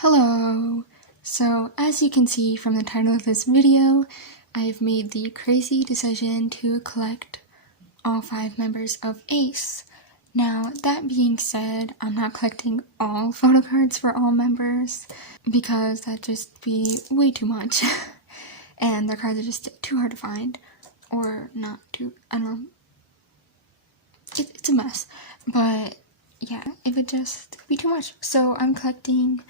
Hello! So, as you can see from the title of this video, I've made the crazy decision to collect all 5 members of ACE. Now, that being said, I'm not collecting all photo cards for all members, because that'd just be way too much. And their cards are just too hard to find, or not too, I don't know. It's a mess, but yeah, it would just be too much. So I'm collecting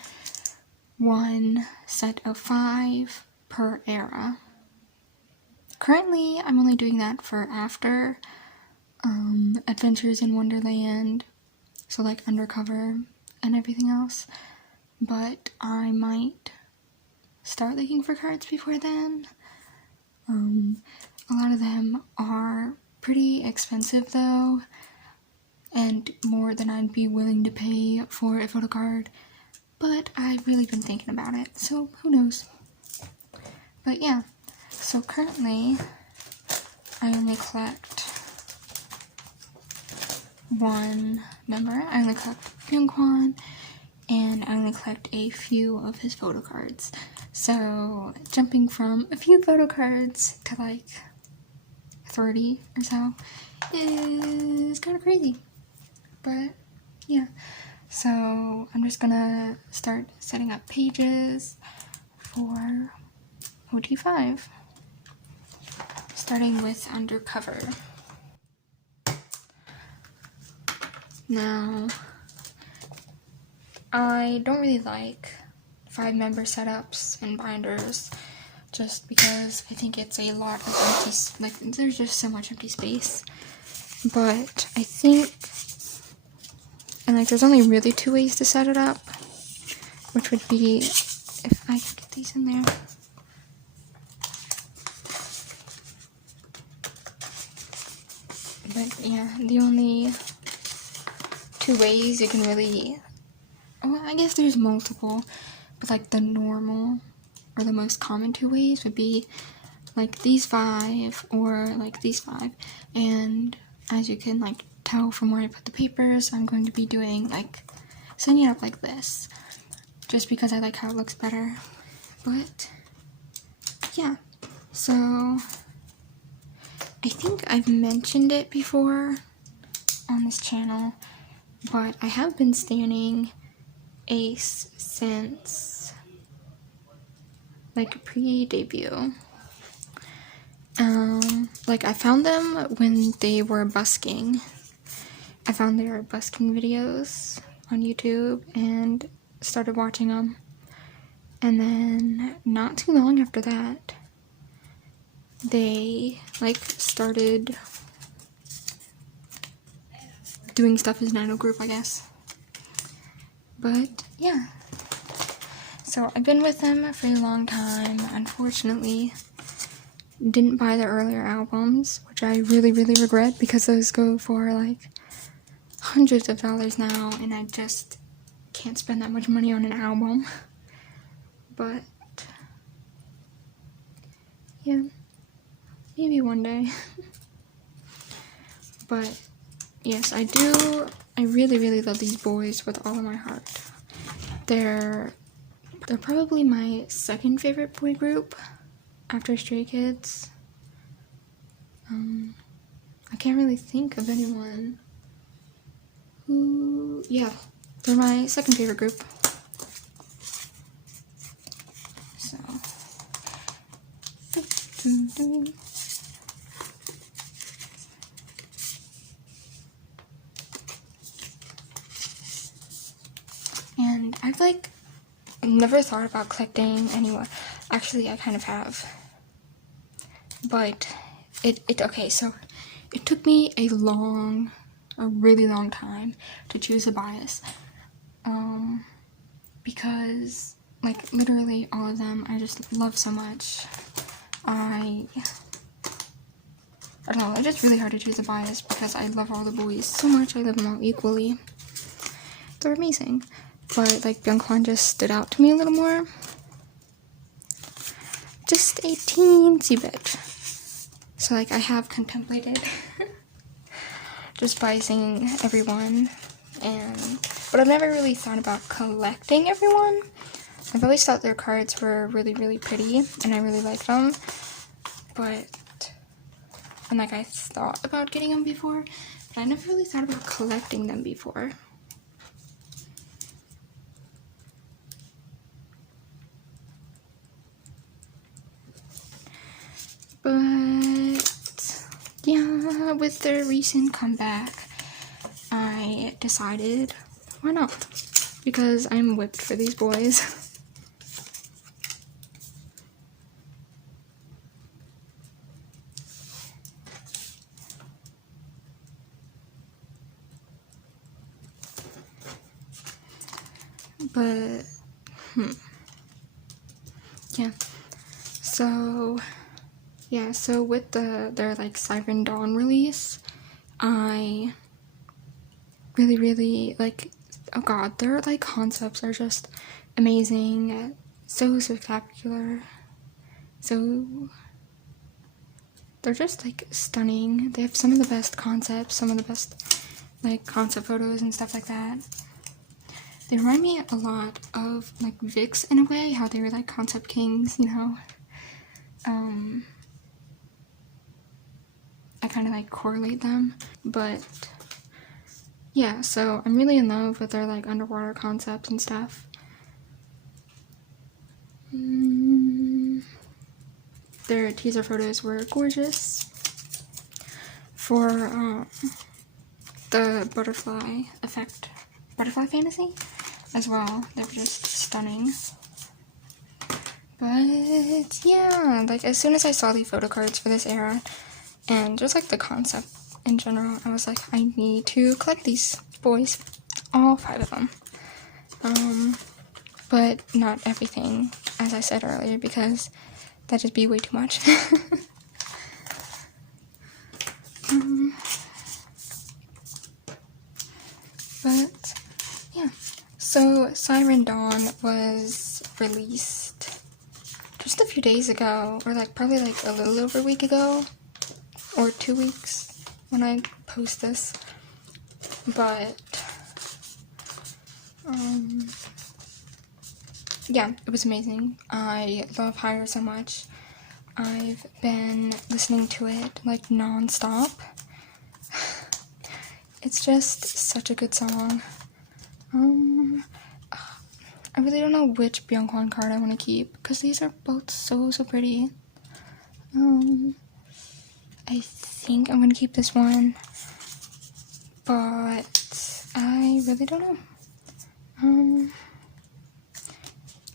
one set of 5 per era. Currently, I'm only doing that for after Adventures in Wonderland, so like Undercover and everything else, but I might start looking for cards before then. A lot of them are pretty expensive though, and more than I'd be willing to pay for a photo card, but I've really been thinking about it, so who knows. But yeah, so currently I only collect one member. I only collect byeongkwan, and I only collect a few of his photo cards. So jumping from a few photo cards to like 30 or so is kind of crazy. But yeah, so I'm just gonna start setting up pages for ot5, starting with Undercover. Now, I don't really like 5-member setups and binders, just because I think it's a lot of empty, like there's just so much empty space. But I think, and like there's only really 2 ways to set it up, which would be, if I could get these in there. But yeah, the only 2 ways you can really, well, I guess there's multiple, but like the normal or the most common 2 ways would be like these 5 or like these 5. And as you can like tell from where I put the papers, I'm going to be doing like setting it up like this, just because I like how it looks better. But yeah, so I think I've mentioned it before on this channel, but I have been standing ACE since like pre-debut. Like I found them when they were busking. I found their busking videos on YouTube and started watching them. And then not too long after that, they like started doing stuff as an idol group, I guess. But yeah, so I've been with them for a long time. Unfortunately, didn't buy the earlier albums, which I really regret, because those go for like hundreds of dollars now, and I just can't spend that much money on an album. But yeah, maybe one day. But yes, I really love these boys with all of my heart. They're probably my second favorite boy group after Stray Kids. I can't really think of anyone who, yeah, they're my second favorite group. So, and I've like never thought about collecting anyone. Actually, I kind of have. But okay, so it took me a really long time to choose a bias. Because like literally all of them I just love so much. I don't know, it's just really hard to choose a bias because I love all the boys so much. I love them all equally. They're amazing. But like byeongkwan just stood out to me a little more. Just a teensy bit. So like I have contemplated just biasing everyone, but I've never really thought about collecting everyone. I've always thought their cards were really, really pretty, and I really like them, and like I thought about getting them before, but I never really thought about collecting them before. But yeah, with their recent comeback, I decided, why not? Because I'm whipped for these boys. But, yeah, so with their like Siren Dawn release, I really like, oh god, their like concepts are just amazing, so spectacular, so they're just like stunning. They have some of the best concepts, some of the best like concept photos and stuff like that. They remind me a lot of like Vicks in a way, how they were like concept kings, you know. I kind of like correlate them, but yeah, so I'm really in love with their like underwater concepts and stuff. Their teaser photos were gorgeous. For the butterfly effect, butterfly fantasy as well, they were just stunning. But yeah, like as soon as I saw the photo cards for this era and just like the concept in general, I was like, I need to collect these boys, all 5 of them. But not everything, as I said earlier, because that'd just be way too much. But yeah, so Siren Dawn was released just a few days ago, or like probably like a little over a week ago, or 2 weeks when I post this. But yeah, it was amazing. I love Higher so much. I've been listening to it like non-stop. It's just such a good song. I really don't know which byeongkwan card I want to keep, because these are both so pretty. I think I'm going to keep this one, but I really don't know.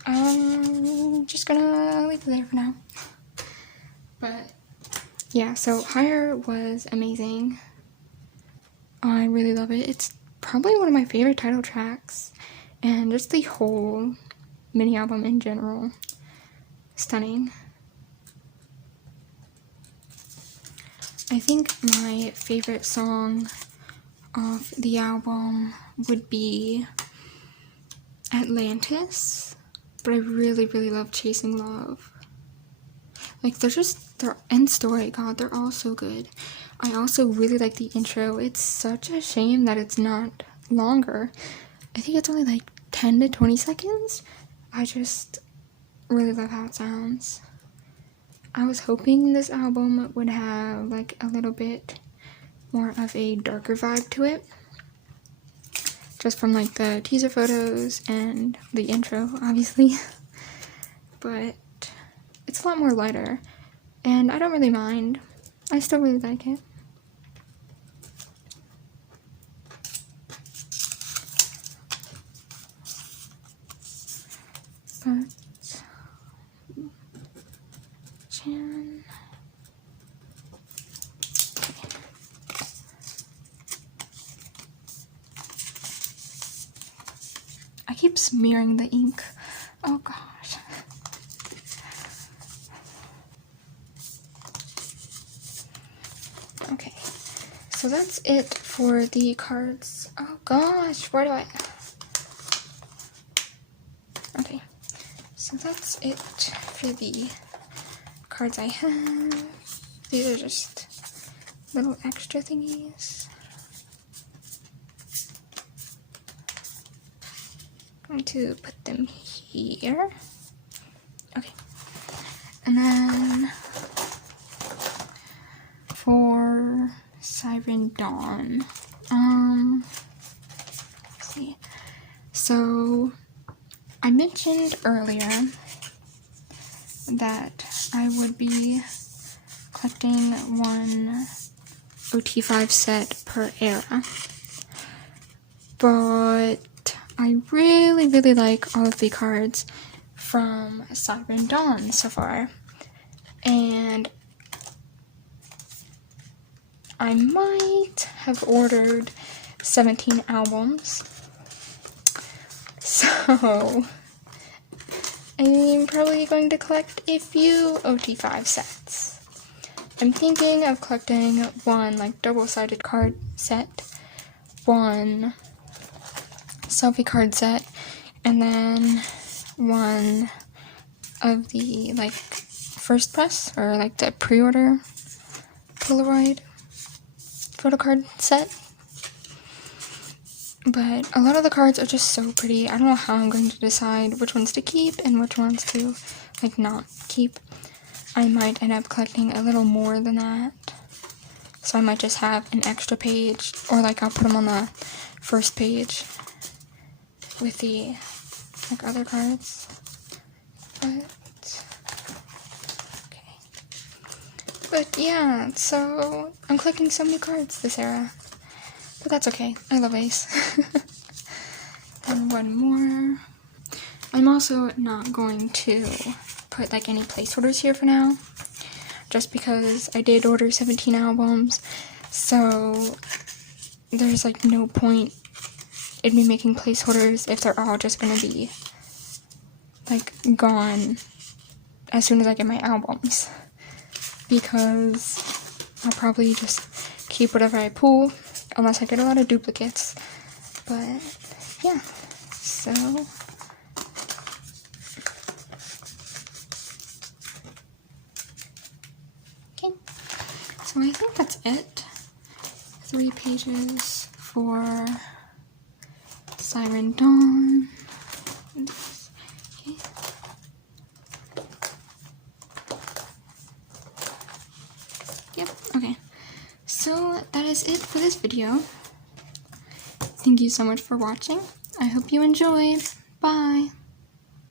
I'm just gonna leave it there for now. But yeah, so Higher was amazing. I really love it. It's probably one of my favorite title tracks, and just the whole mini album in general, stunning. I think my favorite song off the album would be Atlantis, but I really love Chasing Love. Like, their end story, god, they're all so good. I also really like the intro. It's such a shame that it's not longer. I think it's only like 10 to 20 seconds. I just really love how it sounds. I was hoping this album would have like a little bit more of a darker vibe to it, just from like the teaser photos and the intro, obviously. But it's a lot more lighter, and I don't really mind. I still really like it. But Chan. I keep smearing the ink. Oh gosh. Okay, so that's it for the cards. Oh gosh, where do I... Okay, so that's it for the cards I have. These are just little extra thingies. I'm going to put them here. Okay. And then for Siren Dawn, let's see. So I mentioned earlier that I would be collecting one ot5 set per era, but I really like all of the cards from Siren Dawn so far, and I might have ordered 17 albums, so I'm probably going to collect a few ot5 sets. I'm thinking of collecting one like double-sided card set, one selfie card set, and then one of the like first press or like the pre-order Polaroid photo card set. But a lot of the cards are just so pretty. I don't know how I'm going to decide which ones to keep and which ones to like not keep. I might end up collecting a little more than that, so I might just have an extra page, or like I'll put them on the first page with the like other cards. But yeah, so I'm collecting so many cards this era, but that's okay. I love Ace. And one more. I'm also not going to put like any placeholders here for now, just because I did order 17 albums, so there's like no point in me making placeholders if they're all just gonna be like gone as soon as I get my albums, because I'll probably just keep whatever I pull unless I get a lot of duplicates. But yeah, so okay, so I think that's it. 3 pages for Siren Dawn. Okay. Yep, okay. So that is it for this video. Thank you so much for watching. I hope you enjoyed. Bye!